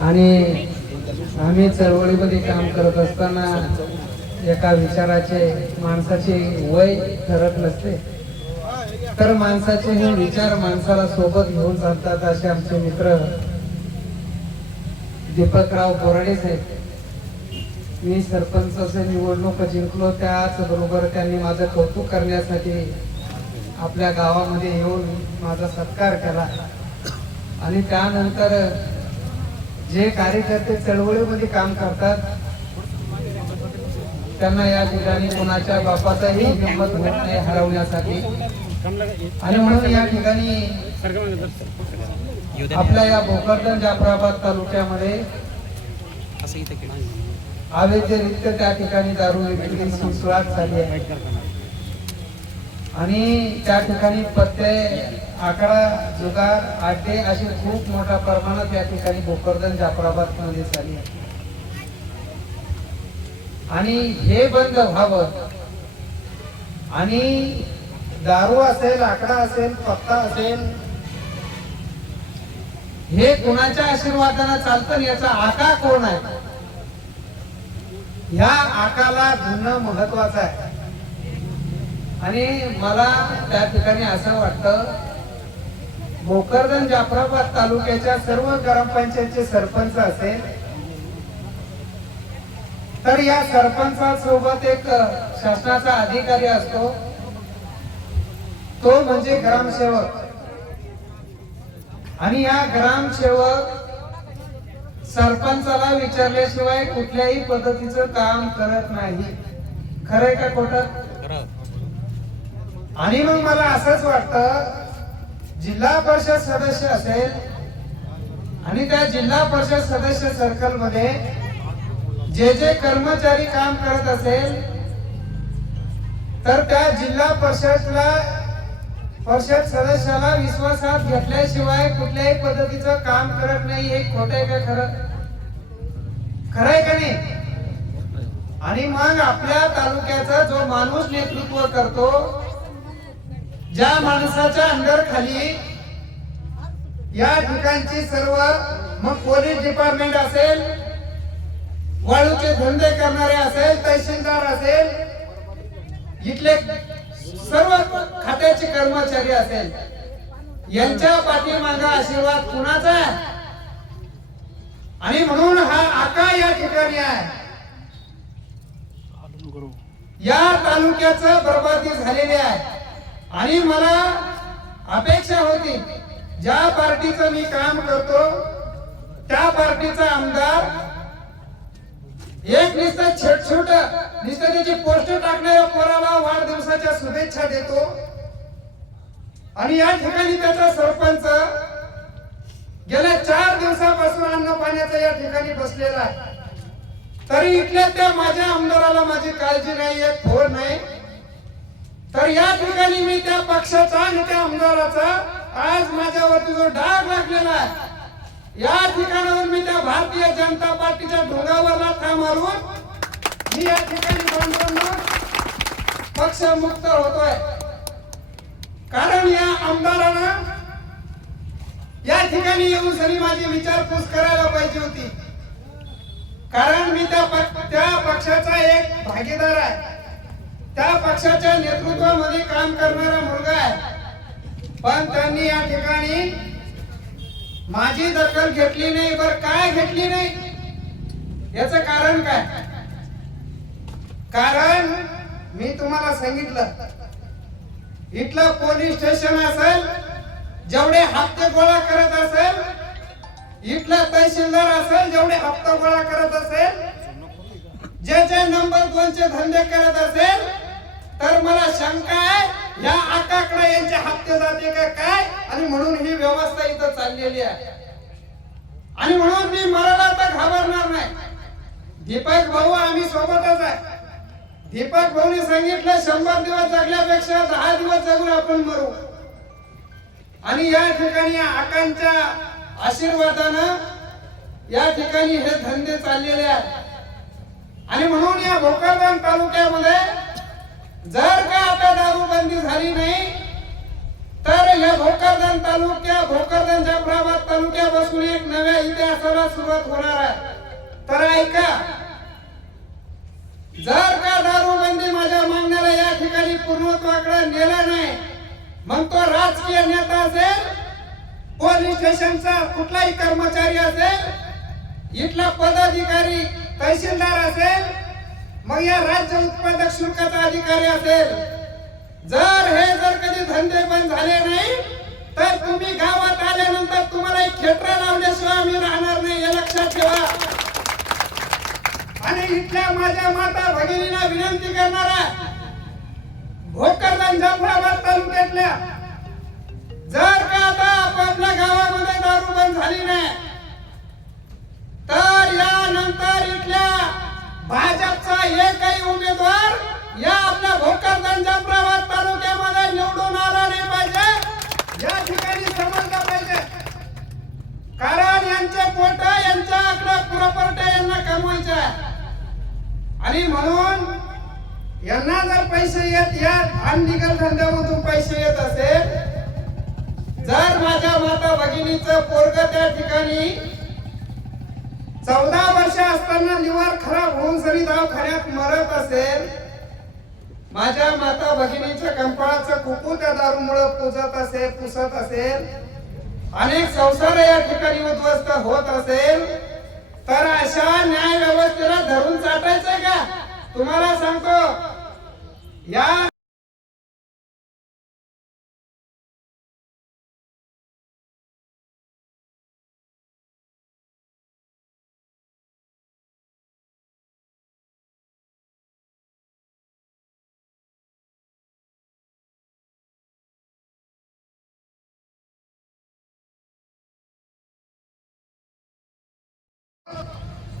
आणि आम्ही चळवळीमध्ये काम करत असताना एका विचाराचे माणसाचे वय ठरत नसते, तर माणसाचे हे विचार माणसाला सोबत घेऊन चालतात. असे आमचे मित्र दीपकराव बोराडे साहेब, मी सरपंचाची निवडणूक जिंकलो त्याच बरोबर त्यांनी माझं कौतुक करण्यासाठी आपल्या गावामध्ये येऊन माझा सत्कार केला. आणि त्यानंतर जे कार्यकर्ते चळवळीमध्ये काम करतात त्यांना या ठिकाणी कोणाच्या बापाचाही हिंमत होत नाही हरवण्यासाठी. आणि म्हणून या ठिकाणी आपल्या या भोकरदन जाफराबाद तालुक्यामध्ये अवैधरित्या त्या ठिकाणी दारू विक्री सुरुवात झाली आहे. आणि त्या ठिकाणी पत्ते, आकडा, जुगार, आटे अशी खूप मोठ्या प्रमाणात या ठिकाणी भोकरदन जाफराबाद मध्ये झाली आहे. आणि हे बंद व्हावं. आणि दारू असेल, आकडा असेल, पत्ता असेल, हे कुणाच्या आशीर्वादाने चालतं, याचा आका कोण आहे, ह्या आकाला धुणं महत्वाचं आहे. आणि मला त्या ठिकाणी असं वाटतं, भोकरदन जाफराबाद तालुक्याच्या सर्व ग्रामपंचायतचे सरपंच असेल तर या सरपंचासोबत एक शासनाचा अधिकारी असतो, तो म्हणजे ग्रामसेवक. आणि या ग्रामसेवक सरपंचाला विचारल्याशिवाय कुठल्याही पद्धतीचं काम करत नाही. खरंय का खोटं? आणि मग मला असंच वाटतं, जिल्हा परिषद सदस्य असेल आणि त्या जिल्हा परिषद सदस्य सर्कल मध्ये जे जे कर्मचारी काम करत असेल तर त्या जिल्हा परिषद सदस्याला विश्वासात घेतल्याशिवाय कुठल्याही पद्धतीचं काम करत नाही. हे खोटं आहे का खरं? खरं आहे का नाही? आणि मग आपल्या तालुक्याचा जो माणूस नेतृत्व करतो, ज्या माणसाच्या अंडर खाली या ठिकाणची सर्व, मग पोलीस डिपार्टमेंट असेल, वाळूचे धंदे करणारे असेल, तहसीलदार असेल, इथले सर्व खात्याचे कर्मचारी असेल, यांच्या पाठीमागे आशीर्वाद कुणाचा आहे? आणि म्हणून हा आका या ठिकाणी आहे. या तालुक्याचं बर्बादी झालेली आहे. आणि मला अपेक्षा होती, ज्या पार्टीचं मी काम करतो त्या पार्टीचा आमदार एक नुसतं छोट नुसतं त्याची पोस्ट टाकणाऱ्या पोराला वाढदिवसाच्या शुभेच्छा देतो. आणि या ठिकाणी त्याचा सरपंच गेल्या 4 दिवसापासून अन्न पाण्याचा या ठिकाणी बसलेला आहे. तरी इथल्या त्या माझ्या आमदाराला माझी काळजी नाही, एक फोन नाही. तर या ठिकाणी मी त्या पक्षाचा आणि त्या आमदाराचा आज माझ्यावरती जो डाग लागलेला आहे, या ठिकाणावर मी त्या भारतीय जनता पार्टीच्या ढोंगावर लाथा मारून मी या ठिकाणी पक्ष मुक्त होतोय. कारण या आमदारानं या ठिकाणी येऊन सरी माझी विचारपूस करायला पाहिजे होती. कारण मी त्या पक्षाचा एक भागीदार आहे, त्या पक्षाच्या नेतृत्वामध्ये काम करणारा मुलगा आहे. पण त्यांनी या ठिकाणी माझी दखल घेतली नाही. बर काय घेतली नाही? याचं कारण काय? कारण मी तुम्हाला सांगितलं, इथलं पोलीस स्टेशन असेल, जेवढे हप्ते गोळा करत असेल, इथला तहसीलदार असेल, जेवढे हप्ते गोळा करत असेल, जे नंबर 2 चे धंदे करत असेल, तर मला शंका आहे या आकाकडे यांचे हप्ते जाते का काय? आणि म्हणून ही व्यवस्था इथं चाललेली आहे. आणि म्हणून मी मराला आता घाबरणार नाही. दीपक भाऊ आम्ही सोबतच आहे. दीपक भाऊने सांगितलं 100 दिवस जगल्यापेक्षा 10 दिवस जगून आपण मरू. आणि या ठिकाणी आकांच्या आशीर्वादानं या ठिकाणी हे धंदे चाललेले आहेत. आणि म्हणून या भोकरदन तालुक्यामध्ये जर का आता दारूबंदी झाली नाही तर या भोकरदन जाफराबाद तालुक्यापासून एक नव्या इतिहासाला सुरुवात होणार आहे. तर ऐका, जर का दारूबंदी माझ्या मागण्याला या ठिकाणी पूर्णत्वाकडे नेला नाही, मग तो राजकीय नेता असेल, पोलीस स्टेशनचा कुठलाही कर्मचारी असेल, इथला पदाधिकारी तहसीलदार असेल, मग या राज्य उत्पादक शुल्काचा अधिकारी असेल, जर कधी धंदे बंद झाले नाही तर तुम्ही गावात आल्यानंतर तुम्हाला एक खेटरा लावल्याशिवाय आम्ही राहणार नाही, हे लक्षात ठेवा. आणि इथल्या माझ्या माता भगिनींना विनंती करणार आहे, भोकरदन जाफराबाद तालुक्यातल्या जर का आता आपल्या गावामध्ये दारू बंद झाली नाही तर यानंतर इथल्या भाजपचा एकही उमेदवार या आपल्या भोकरदन जाफराबाद तालुक्यामध्ये निवडून आला नाही पाहिजे, या ठिकाणी समजलं पाहिजे. कारण यांचे पोट यांच्याकडे प्रॉपर्टी यांना कमवायचे आहे. आणि म्हणून यांना जर पैसे येत या अनलिगल धंद्यामधून पैसे येत असेल, जर माझ्या माता भगिनीचं पोरग त्या ठिकाणी 14 वर्ष असताना लिव्हर खराब होऊन जरी दवाखान्यात मरत असेल, माझ्या माता भगिनीच्या कंपाळाचं कुकू त्या दारूमुळे पुसत असेल, अनेक संसार या ठिकाणी उद्ध्वस्त होत असेल, तर अशा न्याय व्यवस्थेला धरून चाटायचंय का? तुम्हाला सांगतो, या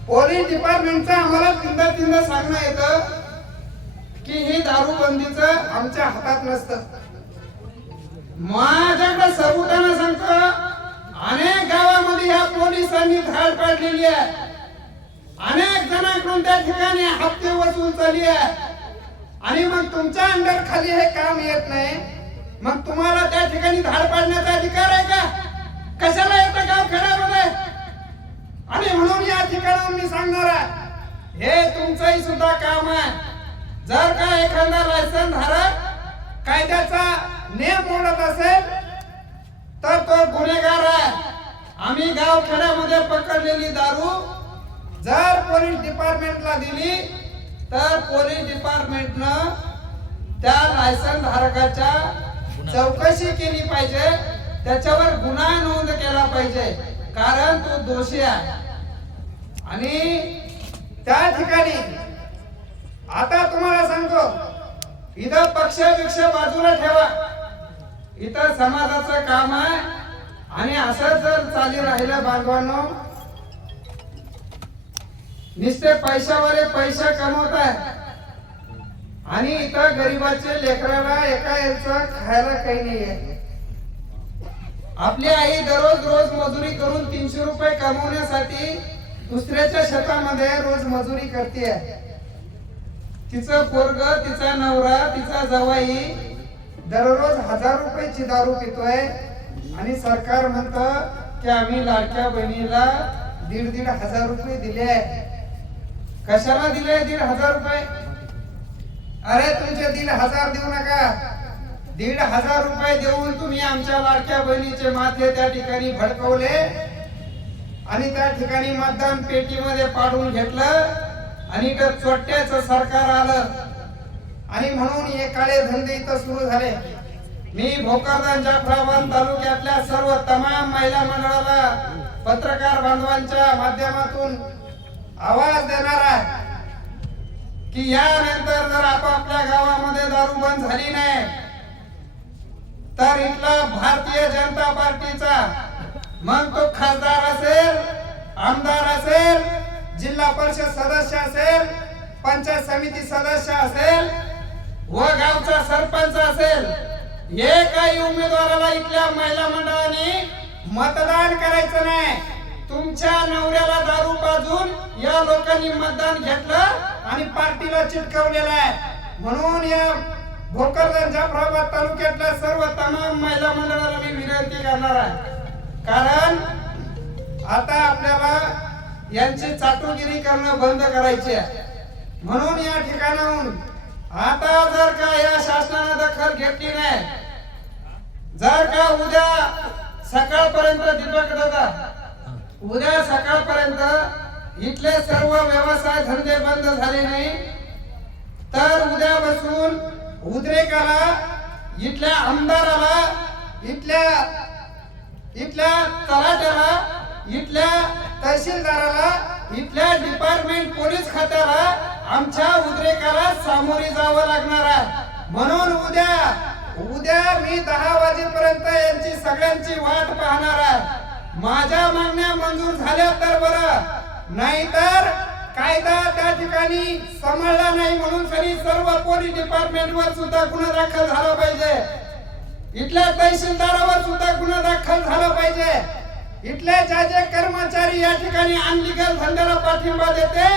पोलीस डिपार्टमेंटचं आम्हाला तीनदा सांगणं येतं की ही दारूबंदीचं आमच्या हातात नसतं. माझ्याकडे सबुतानं सांगतो, अनेक गावामध्ये या पोलिसांनी धाड पाडलेली आहे, अनेक जणांकडून त्या ठिकाणी हप्ते वसूल चालली आहे. आणि मग तुमच्या अंडर खाली हे काम येत नाही, मग तुम्हाला त्या ठिकाणी धाड पाडण्याचा अधिकार आहे का? कशाला येतं गावखेड्यामध्ये? आणि म्हणून या ठिकाणाहून मी सांगणार आहे, हे तुमचंही सुद्धा काम आहे. जर का एखादा लायसन धारक कायद्याचा नियम मोडत असेल तर तो गुन्हेगार आहे. आम्ही गावखेड्यामध्ये पकडलेली दारू जर पोलीस डिपार्टमेंटला दिली तर पोलीस डिपार्टमेंटनं त्या लायसन धारकाच्या चौकशी केली पाहिजे, त्याच्यावर गुन्हा नोंद केला पाहिजे, कारण तो दोषी आहे. आणि त्या ठिकाणी आता तुम्हाला सांगतो, इथं पक्ष बाजूला ठेवा, इथं समाजाचं काम आहे. आणि असं जर चाली राहिलं बांधवांनो, नुसते पैशावाले पैसे कमवत आहे आणि इथं गरीबाचे लेकराला एका याचं खायला काही नाहीये. आपली आई रोज मजुरी करून 300 रुपये कमवण्यासाठी दुसऱ्याच्या शेतामध्ये रोज मजुरी करते. तिचं पोरग, तिचा नवरा, तिचा जावई दररोज 1000 रुपयाची दारू पितोय आणि सरकार म्हणतं की आम्ही लाडक्या बहिणीला 1,500 रुपये दिले. कशाला दिले 1,500 रुपये? अरे तुमचे 1,500 देऊ नका, 1,500 रुपये देऊन तुम्ही आमच्या लाडक्या बहिणीचे माथे त्या ठिकाणी भडकवले आणि त्या ठिकाणी मतदान पेटीमध्ये पाडून घेतलं आणि तर चोट्याचं सरकार आलं. आणि म्हणून हे काळे धंदे इथं सुरू झाले. मी भोकरदन जाफराबाद तालुक्यातल्या सर्व तमाम महिला मंडळाला पत्रकार बांधवांच्या माध्यमातून आवाज देणार आहे की यानंतर जर आपापल्या गावामध्ये दारू बंद झाली नाही तर इथला भारतीय जनता पार्टीचा, मग तो खासदार असेल, आमदार असेल, जिल्हा परिषद सदस्य असेल, पंचायत समिती सदस्य असेल व गावचा सरपंच असेल, हे काही उमेदवाराला इथल्या महिला मंडळाने मतदान करायचं नाही. तुमच्या नवऱ्याला दारू पाजून या लोकांनी मतदान घेतलं आणि पार्टीला चिटकवलेलं आहे. म्हणून या भोकरदन जाफराबाद तालुक्यातल्या सर्व तमाम महिला मंडळाला मी विनंती करणार आहे, कारण आता आपल्याला यांची चाटुगिरी करणं बंद करायची आहे. म्हणून या ठिकाणाहून आता जर का या शासनाने दखल घेतली नाही, जर का उद्या सकाळपर्यंत दीपक दादा उद्या सकाळपर्यंत इथले सर्व व्यवसाय धंदे बंद झाले नाही, तर उद्या बसून उद्रेकाला, इथल्या आमदाराला, इथल्या तलाट्याला, इथल्या तहसीलदाराला, इथल्या डिपार्टमेंट पोलीस खात्याला आमच्या उद्रेकाला सामोरे जावं लागणार आहे. म्हणून उद्या मी 10 वाजेपर्यंत यांची सगळ्यांची वाट पाहणार आहे. माझ्या मागण्या मंजूर झाल्या तर बरं, नाहीतर कायदा त्या ठिकाणी सांभाळला नाही म्हणून सर्व पोलीस डिपार्टमेंट वर सुद्धा गुन्हा दाखल झाला पाहिजे. इथल्या तहसीलदारावर सुद्धा गुन्हा दाखल झाला पाहिजे. इथले जे कर्मचारी या ठिकाणी अनलिगल धंद्याला पाठिंबा देते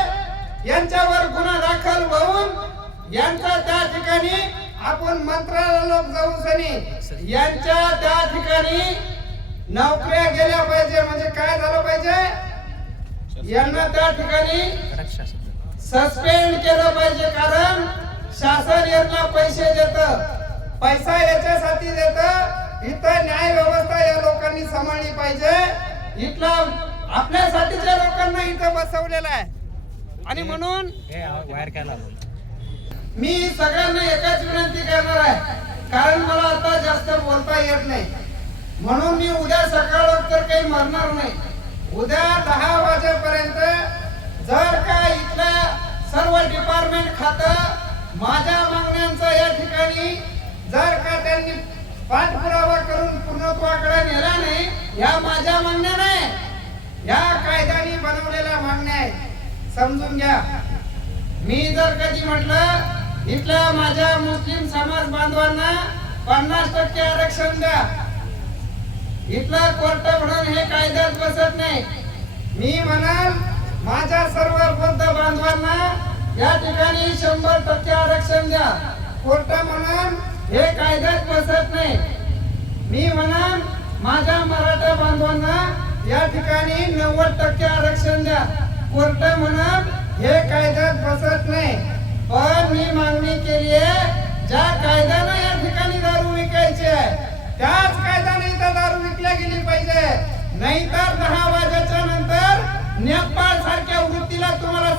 यांच्यावर गुन्हा दाखल होऊन यांचा त्या ठिकाणी आपण मंत्रालयाला जाऊन सनी यांच्या त्या ठिकाणी नोकऱ्या गेल्या पाहिजे. म्हणजे काय झालं पाहिजे, यांना त्या ठिकाणी सस्पेंड केलं पाहिजे. कारण शासन यांना पैसे देतं, पैसा याच्यासाठी देतं, इथं न्याय व्यवस्था या लोकांनी सांभाळली पाहिजे. इथला आपल्यासाठीच्या लोकांना इथं बसवलेलं आहे. आणि म्हणून मी सगळ्यांना एकच विनंती करणार आहे, कारण मला आता जास्त बोलता येत नाही, म्हणून मी उद्या सकाळ तर काही मरणार नाही. उद्या 10 वाजेपर्यंत जर का इथल्या सर्व डिपार्टमेंट खातं माझ्या मागण्यांचा या ठिकाणी जर का त्यांनी पाठपुरावा करून पूर्णत्वाकडे नेला नाही, या माझ्या मागण्या नाही, या कायद्याने बनवलेल्या मागण्या आहेत, समजून घ्या. मी जर कधी म्हटलं इथल्या माझ्या मुस्लिम समाज बांधवांना 50% आरक्षण द्या, इथलं कोर्ट म्हणून हे कायद्यात बसत नाही. मी म्हणाल माझ्या सर्व बौद्ध बांधवांना या ठिकाणी 100% आरक्षण द्या, कोर्ट म्हणून हे कायद्यात बसत नाही. मी म्हणाल माझ्या मराठा बांधवांना या ठिकाणी 90% आरक्षण द्या, कोर्ट म्हणून हे कायद्यात बसत नाही. पण मी मागणी केली आहे, ज्या कायद्याने या ठिकाणी दारू विकायची आहे त्याच कायद्याने इथं दारू विकल्या गेली पाहिजे. नाहीतर 10 वाजेच्या नंतर नेपाळ सारख्या वृत्तीला तुम्हाला